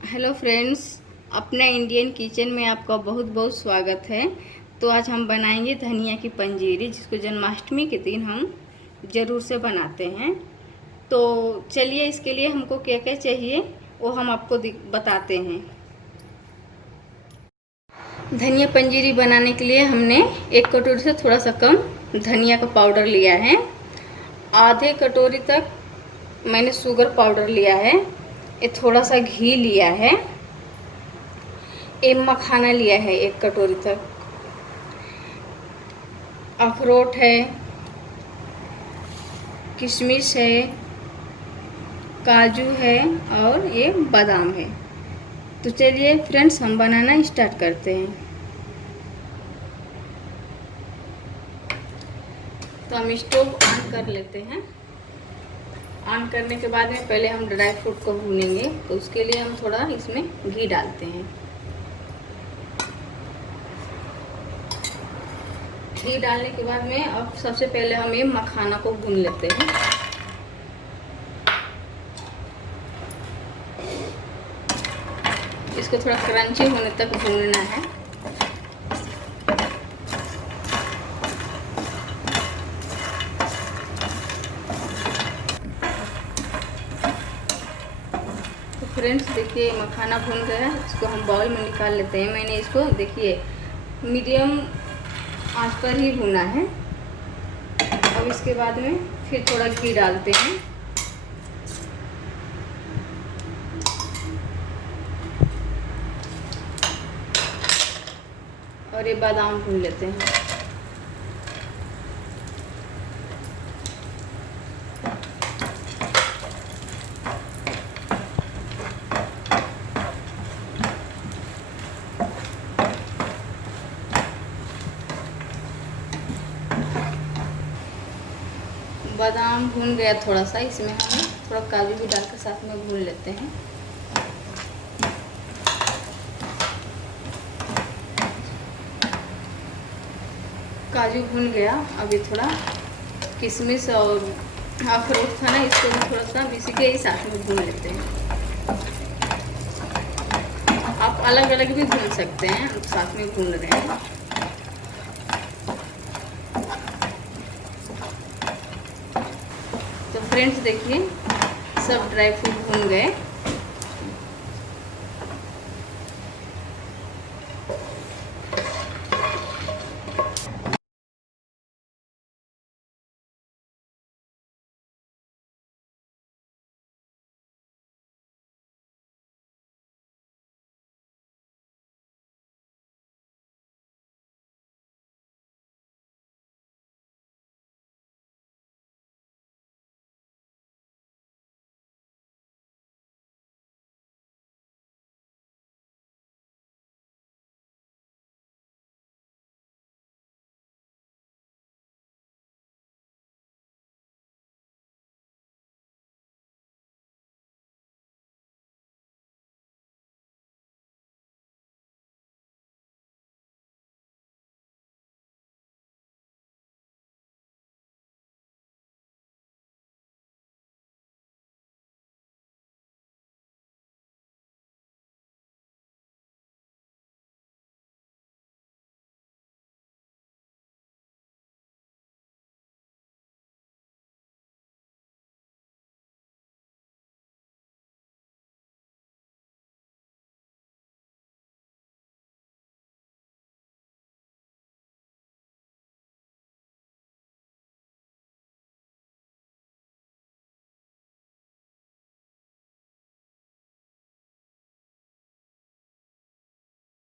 Hello friends, अपने Indian kitchen में आपका बहुत बहुत स्वागत है। तो आज हम बनाएंगे धनिया की पंजीरी, जिसको जन्माष्टमी के दिन हम ज़रूर से बनाते हैं। तो चलिए, इसके लिए हमको क्या क्या चाहिए वो हम आपको बताते हैं। धनिया पंजीरी बनाने के लिए हमने 1 कटोरी से थोड़ा सा कम धनिया का पाउडर लिया है। आधे कटोरी तक मैंने शुगर पाउडर लिया है। ये थोड़ा सा घी लिया है। एक मखाना लिया है 1 कटोरी तक। अखरोट है, किशमिश है, काजू है और ये बादाम है। तो चलिए फ्रेंड्स, हम बनाना स्टार्ट करते हैं। तो हम स्टोव ऑन कर लेते हैं। ऑन करने के बाद में पहले हम ड्राई फ्रूट को भूनेंगे, तो उसके लिए हम थोड़ा इसमें घी डालते हैं। घी डालने के बाद में अब सबसे पहले हम ये मखाना को भून लेते हैं। इसको थोड़ा क्रंची होने तक भूनना है। तो फ्रेंड्स देखिए, मखाना भून गया है। इसको हम बाउल में निकाल लेते हैं। मैंने इसको देखिए मीडियम आंच पर ही भुना है। अब इसके बाद में फिर थोड़ा घी डालते हैं। और ये बादाम भून लेते हैं। बादाम भून गया थोड़ा सा, इसमें हम थोड़ा काजू भी डाल के साथ में भून लेते हैं। काजू भून गया। अभी थोड़ा किशमिश और अखरोट था ना, इसको भी थोड़ा सा इसी के ही साथ में भून लेते हैं। आप अलग अलग भी भून सकते हैं, हम साथ में भून रहे हैं। तो फ्रेंड्स देखिए, सब ड्राई फ्रूट भून गए।